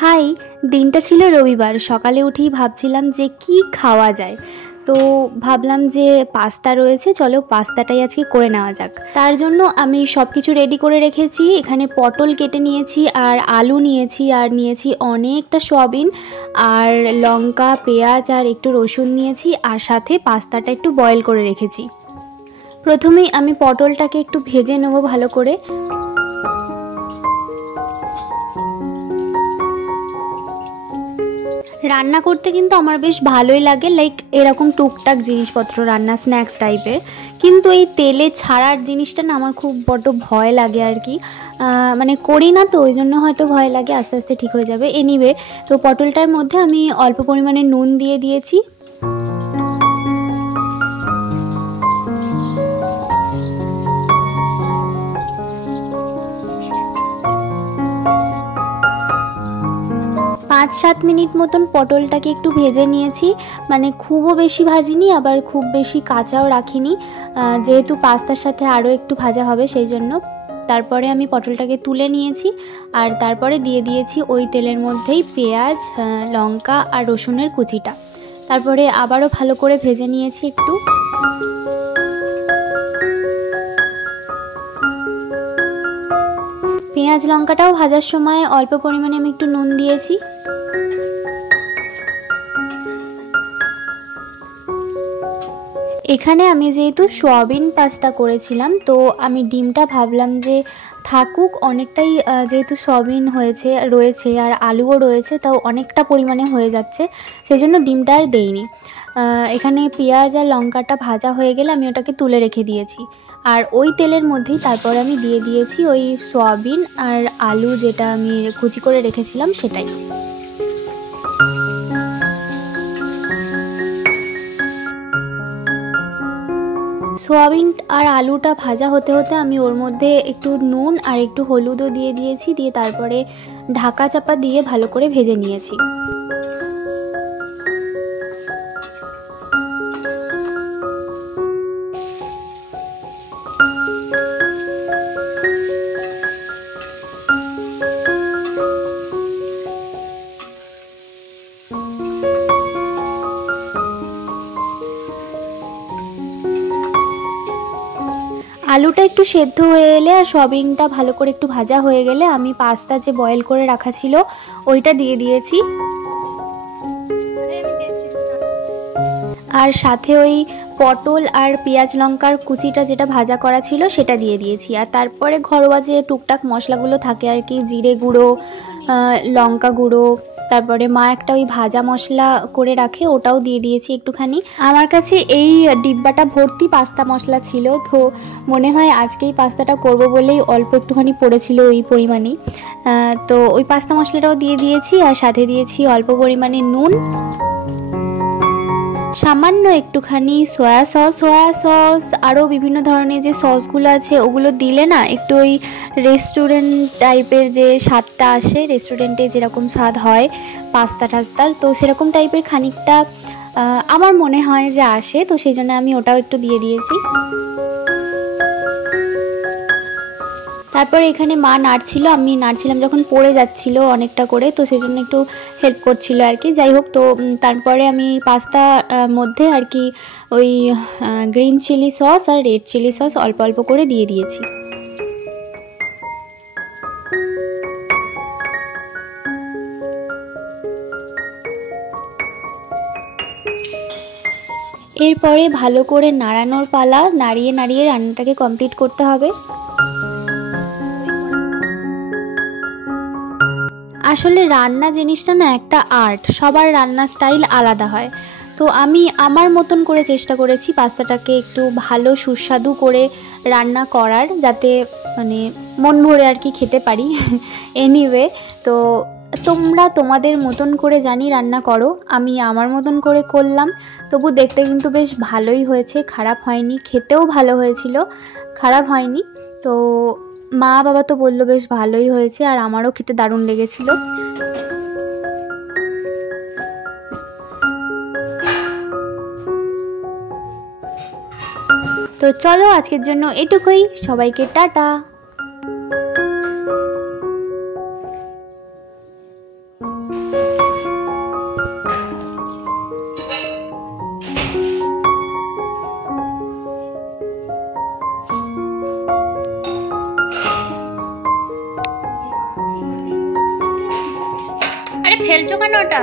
High, দিনটা ছিল রবিবার। সকালে উঠেই ভাবছিলাম যে কি খাওয়া যায়। তো ভাবলাম যে পাস্তা রয়েছে, চলো পাস্তাটাই আজকে করে নেওয়া যাক। তার জন্য আমি সব কিছু রেডি করে রেখেছি। এখানে পটল কেটে নিয়েছি, আর আলু নিয়েছি, আর নিয়েছি অনেকটা সয়াবিন, আর লঙ্কা, পেঁয়াজ আর একটু রসুন নিয়েছি, আর সাথে পাস্তাটা একটু বয়েল করে রেখেছি। প্রথমেই আমি পটলটাকে একটু ভেজে নেব ভালো করে। রান্না করতে কিন্তু আমার বেশ ভালোই লাগে, লাইক এরকম টুকটাক জিনিসপত্র রান্না, স্ন্যাক্স টাইপের। কিন্তু এই তেলে ছাড়ার জিনিসটা না আমার খুব বড্ড ভয় লাগে আর কি। মানে করি না তো, ওই জন্য হয়তো ভয় লাগে। আস্তে আস্তে ঠিক হয়ে যাবে। এনিওয়ে, তো পটলটার মধ্যে আমি অল্প পরিমাণে নুন দিয়ে দিয়েছি। 5-7 মিনিট মতন পটলটাকে একটু ভেজে নিয়েছি। মানে খুবও বেশি ভাজিনি, আবার খুব বেশি কাঁচাও রাখিনি, যেহেতু পাস্তার সাথে আরও একটু ভাজা হবে সেই জন্য। তারপরে আমি পটলটাকে তুলে নিয়েছি, আর তারপরে দিয়ে দিয়েছি ওই তেলের মধ্যেই পেঁয়াজ, লঙ্কা আর রসুনের কুচিটা। তারপরে আবারও ভালো করে ভেজে নিয়েছি একটু। পেঁয়াজ লঙ্কাটাও ভাজার সময় অল্প পরিমাণে আমি একটু নুন দিয়েছি। এখানে আমি যেহেতু সয়াবিন পাস্তা করেছিলাম, তো আমি ডিমটা ভাবলাম যে থাকুক অনেকটাই, যেহেতু সয়াবিন রয়েছে আর আলুও রয়েছে, তাও অনেকটা পরিমাণে হয়ে যাচ্ছে, সেই জন্য ডিমটা আর দেইনি। এখানে পেঁয়াজ আর লঙ্কাটা ভাজা হয়ে গেলে আমি ওটাকে তুলে রেখে দিয়েছি, আর ওই তেলের মধ্যেই তারপরে আমি দিয়ে দিয়েছি ওই সয়াবিন আর আলু যেটা আমি কুচি করে রেখেছিলাম সেটাই। সোয়াবিন আর আলুটা ভাজা হতে হতে আমি ওর মধ্যে একটু নুন আর একটু হলুদও দিয়ে দিয়েছি, দিয়ে তারপরে ঢাকা চাপা দিয়ে ভালো করে ভেজে নিয়েছি। আলুটা একটু সেদ্ধ হয়ে এলে আর সয়াবিনটা ভালো করে একটু ভাজা হয়ে গেলে আমি পাস্তা যে বয়েল করে রাখা ছিল ওইটা দিয়ে দিয়েছি, আর সাথে ওই পটল আর পেঁয়াজ লঙ্কার কুচিটা যেটা ভাজা করা ছিল সেটা দিয়ে দিয়েছি। আর তারপরে ঘরোয়া যে টুকটাক মশলাগুলো থাকে আর কি, জিরে গুঁড়ো, লঙ্কা গুঁড়ো, তারপরে মা একটা ওই ভাজা মশলা করে রাখে, ওটাও দিয়ে দিয়েছি একটুখানি। আমার কাছে এই ডিব্বাটা ভর্তি পাস্তা মশলা ছিল, তো মনে হয় আজকেই পাস্তাটা করব বলেই অল্প একটুখানি পড়েছিল ওই পরিমাণেই। তো ওই পাস্তা মশলাটাও দিয়ে দিয়েছি, আর সাথে দিয়েছি অল্প পরিমাণে নুন, সামান্য একটুখানি সয়া সস, আরও বিভিন্ন ধরনের যে সসগুলো আছে ওগুলো দিলে না একটু ওই রেস্টুরেন্ট টাইপের যে স্বাদটা আসে, রেস্টুরেন্টে যেরকম স্বাদ হয় পাস্তা টাস্তার, তো সেরকম টাইপের খানিকটা আমার মনে হয় যে আসে, তো সেই জন্য আমি ওটাও একটু দিয়ে দিয়েছি। তারপর এখানে মা নাড়ছিল, আমি নাড়ছিলাম যখন পড়ে যাচ্ছিল অনেকটা করে, তো সেই জন্য একটু হেল্প করছিল আর কি। যাই হোক, তো তারপরে আমি পাস্তা মধ্যে আর কি ওই গ্রিন চিলি সস আর রেড চিলি সস অল্প অল্প করে দিয়ে দিয়েছি। এরপরে ভালো করে নাড়ানোর পালা, নাড়িয়ে নাড়িয়ে রান্নাটাকে কমপ্লিট করতে হবে। আসলে রান্না জিনিসটা না একটা আর্ট, সবার রান্নার স্টাইল আলাদা হয়। তো আমি আমার মতন করে চেষ্টা করেছি পাস্তাটাকে একটু ভালো সুস্বাদু করে রান্না করার, যাতে মানে মন ভরে আর কি খেতে পারি। এনিওয়ে, তো তোমরা তোমাদের মতন করে জানি রান্না করো, আমি আমার মতন করে করলাম। তবু দেখতে কিন্তু বেশ ভালোই হয়েছে, খারাপ হয়নি, খেতেও ভালো হয়েছিল, খারাপ হয়নি। তো মা বাবা তো বললো বেশ ভালোই হয়েছে, আর আমারও খেতে দারুণ লেগেছিল। তো চলো আজকের জন্য এটুকুই, সবাইকে টাটা। আরে ফেলছো কেন ওটা?